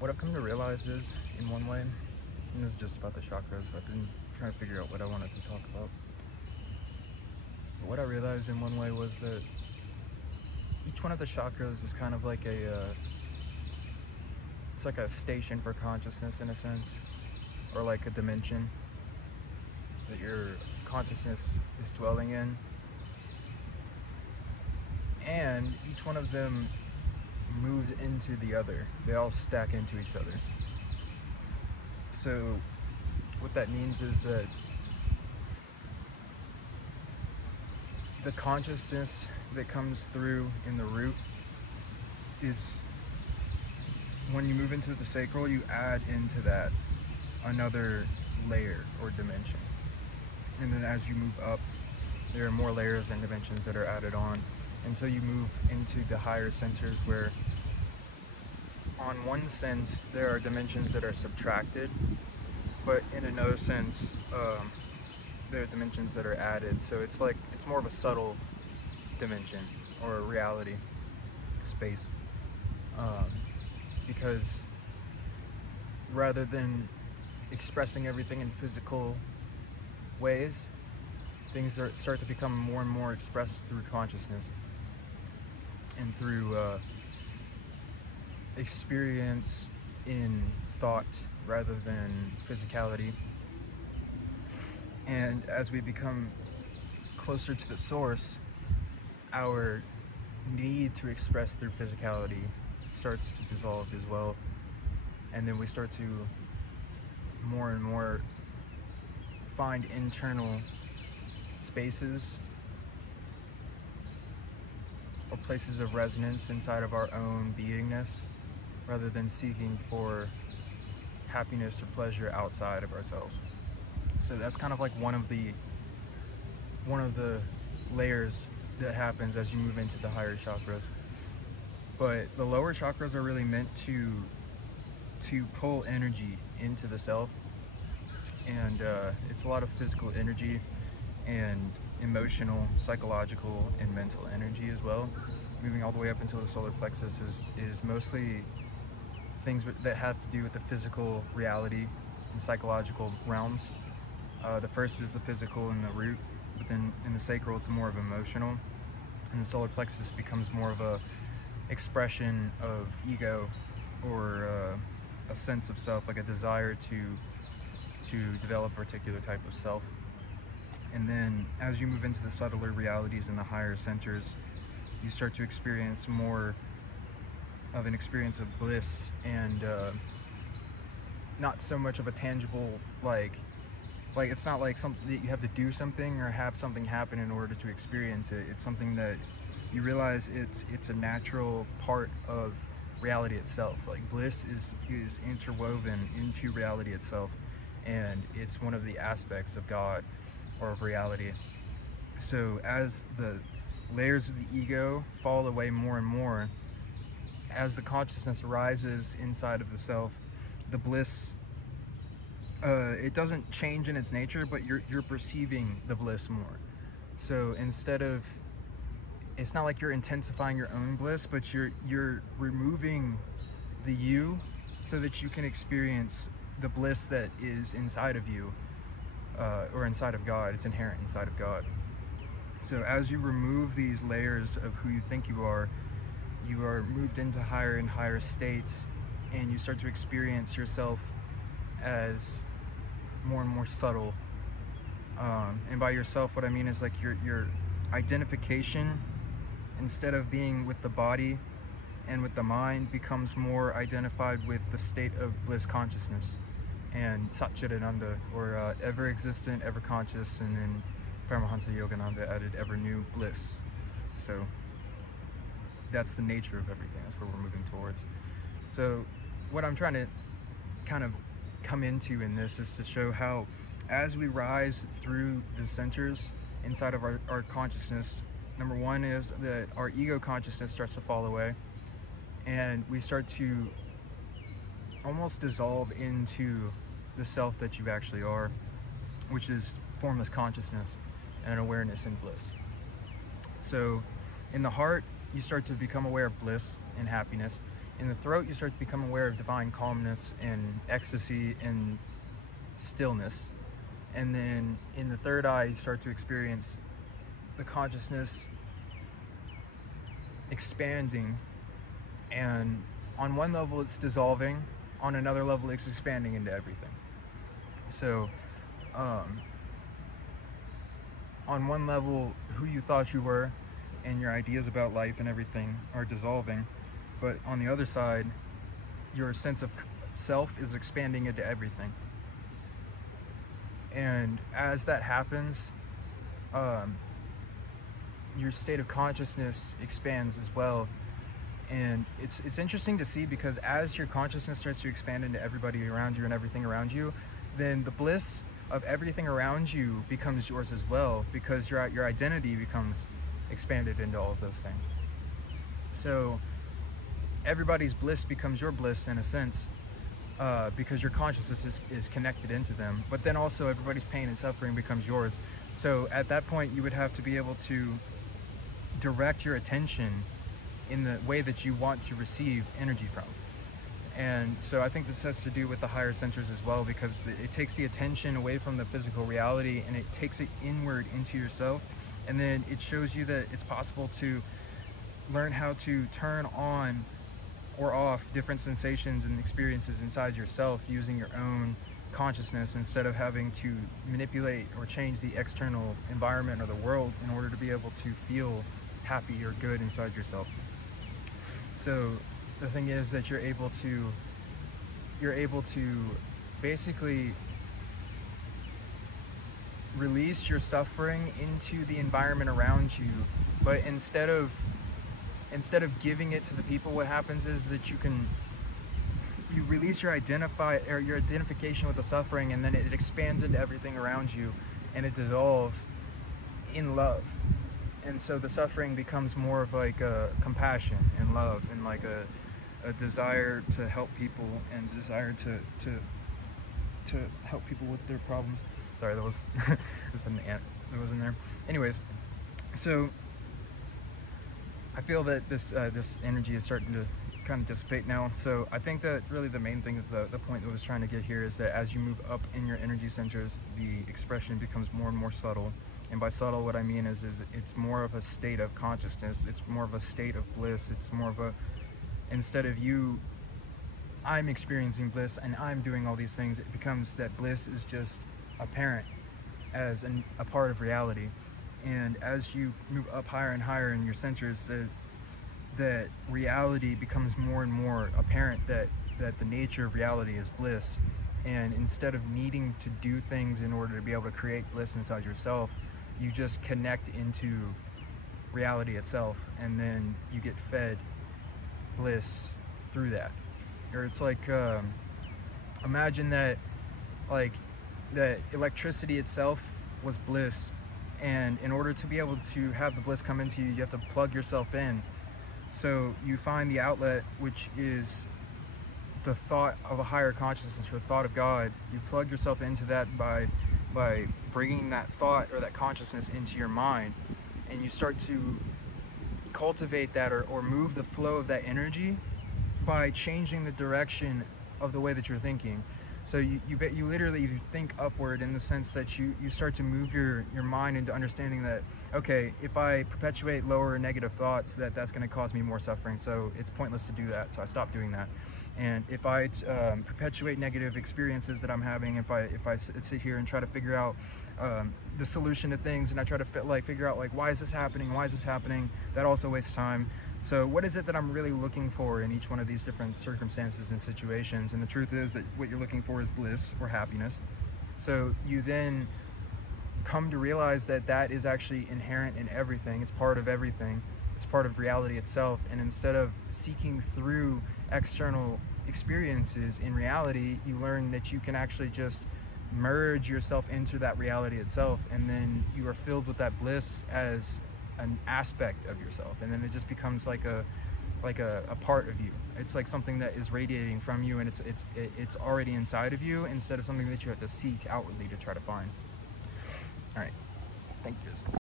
What I've come to realize is, in one way, and this is just about the chakras, I've been trying to figure out what I wanted to talk about. But what I realized in one way was that each one of the chakras is kind of like it's like a station for consciousness in a sense, or like a dimension that your consciousness is dwelling in. And each one of them moves into the other. They all stack into each other. So what that means is that the consciousness that comes through in the root is, when you move into the sacral, you add into that another layer or dimension. And then as you move up, there are more layers and dimensions that are added on until you move into the higher centers, where on one sense there are dimensions that are subtracted, but in another sense there are dimensions that are added. So it's more of a subtle dimension or a reality space, because rather than expressing everything in physical ways, things start to become more and more expressed through consciousness and through experience in thought rather than physicality. And as we become closer to the source, our need to express through physicality starts to dissolve as well. And then we start to more and more find internal spaces or places of resonance inside of our own beingness, rather than seeking for happiness or pleasure outside of ourselves. So that's kind of like one of the layers that happens as you move into the higher chakras. But the lower chakras are really meant to pull energy into the self, and it's a lot of physical energy and emotional, psychological, and mental energy as well. Moving all the way up until the solar plexus is mostly things that have to do with the physical reality and psychological realms. The first is the physical in the root, but then in the sacral it's more of emotional, and the solar plexus becomes more of a expression of ego, or a sense of self, like a desire to develop a particular type of self. And then as you move into the subtler realities in the higher centers, you start to experience more of an experience of bliss, and not so much of a tangible, like it's not like something that you have to do something or have something happen in order to experience it. It's something that you realize it's a natural part of reality itself. Like bliss is interwoven into reality itself, and it's one of the aspects of God or of reality. So as the layers of the ego fall away more and more, as the consciousness rises inside of the self, the bliss, it doesn't change in its nature, but you're perceiving the bliss more. So instead of, it's not like you're intensifying your own bliss, but you're removing the you so that you can experience the bliss that is inside of you, or inside of God. It's inherent inside of God. So as you remove these layers of who you think you are moved into higher and higher states, and you start to experience yourself as more and more subtle. And by yourself, what I mean is like your identification, instead of being with the body and with the mind, becomes more identified with the state of bliss consciousness and Satchidananda, or ever existent, ever conscious, and then Paramahansa Yogananda added ever new bliss. So that's the nature of everything. That's where we're moving towards. So what I'm trying to kind of come into in this is to show how, as we rise through the centers inside of our consciousness, number one is that our ego consciousness starts to fall away, and we start to almost dissolve into the self that you actually are, which is formless consciousness and awareness and bliss. So in the heart, you start to become aware of bliss and happiness, In the throat, you start to become aware of divine calmness and ecstasy and stillness. And then in the third eye, you start to experience the consciousness expanding, and on one level it's dissolving, on another level it's expanding into everything. So on one level, who you thought you were and your ideas about life and everything are dissolving, but on the other side, your sense of self is expanding into everything. And as that happens, your state of consciousness expands as well. And it's interesting to see, because as your consciousness starts to expand into everybody around you and everything around you, then the bliss of everything around you becomes yours as well, because your identity becomes expanded into all of those things. So everybody's bliss becomes your bliss in a sense, because your consciousness is connected into them. But then also everybody's pain and suffering becomes yours. So at that point, you would have to be able to direct your attention in the way that you want to receive energy from. And so I think this has to do with the higher centers as well, because it takes the attention away from the physical reality and it takes it inward into yourself. And then it shows you that it's possible to learn how to turn on or off different sensations and experiences inside yourself using your own consciousness, instead of having to manipulate or change the external environment or the world in order to be able to feel happy or good inside yourself. So the thing is that you're able to basically release your suffering into the environment around you, but instead of giving it to the people, what happens is that you release your identification with the suffering, and then it expands into everything around you, and it dissolves in love. And so the suffering becomes more of like a compassion and love, and like a desire to help people, and desire to help people with their problems. Sorry, that was just an ant that was in there. Anyways, so I feel that this energy is starting to kind of dissipate now. So I think that really the main thing, the point that I was trying to get here, is that as you move up in your energy centers, the expression becomes more and more subtle. And by subtle, what I mean is it's more of a state of consciousness. It's more of a state of bliss. It's more of a, instead of I'm experiencing bliss and I'm doing all these things, it becomes that bliss is just apparent as a part of reality. And as you move up higher and higher in your centers, that reality becomes more and more apparent, that the nature of reality is bliss. And instead of needing to do things in order to be able to create bliss inside yourself, you just connect into reality itself, and then you get fed bliss through that. Or it's like, imagine that electricity itself was bliss, and in order to be able to have the bliss come into you, you have to plug yourself in. So you find the outlet, which is the thought of a higher consciousness, or the thought of God. You plug yourself into that by bringing that thought or that consciousness into your mind, and you start to cultivate that or move the flow of that energy by changing the direction of the way that you're thinking. So you literally think upward, in the sense that you start to move your mind into understanding that, okay, if I perpetuate lower negative thoughts, that's going to cause me more suffering, so it's pointless to do that, so I stop doing that. And if I perpetuate negative experiences that I'm having, if I sit here and try to figure out the solution to things, and I try to figure out why is this happening, that also wastes time. So what is it that I'm really looking for in each one of these different circumstances and situations? And the truth is that what you're looking for is bliss or happiness. So you then come to realize that that is actually inherent in everything. It's part of everything. It's part of reality itself. And instead of seeking through external experiences in reality, you learn that you can actually just merge yourself into that reality itself, and then you are filled with that bliss as an aspect of yourself, and then it just becomes like a part of you. It's like something that is radiating from you, and it's already inside of you, instead of something that you have to seek outwardly to try to find. All right, thank you.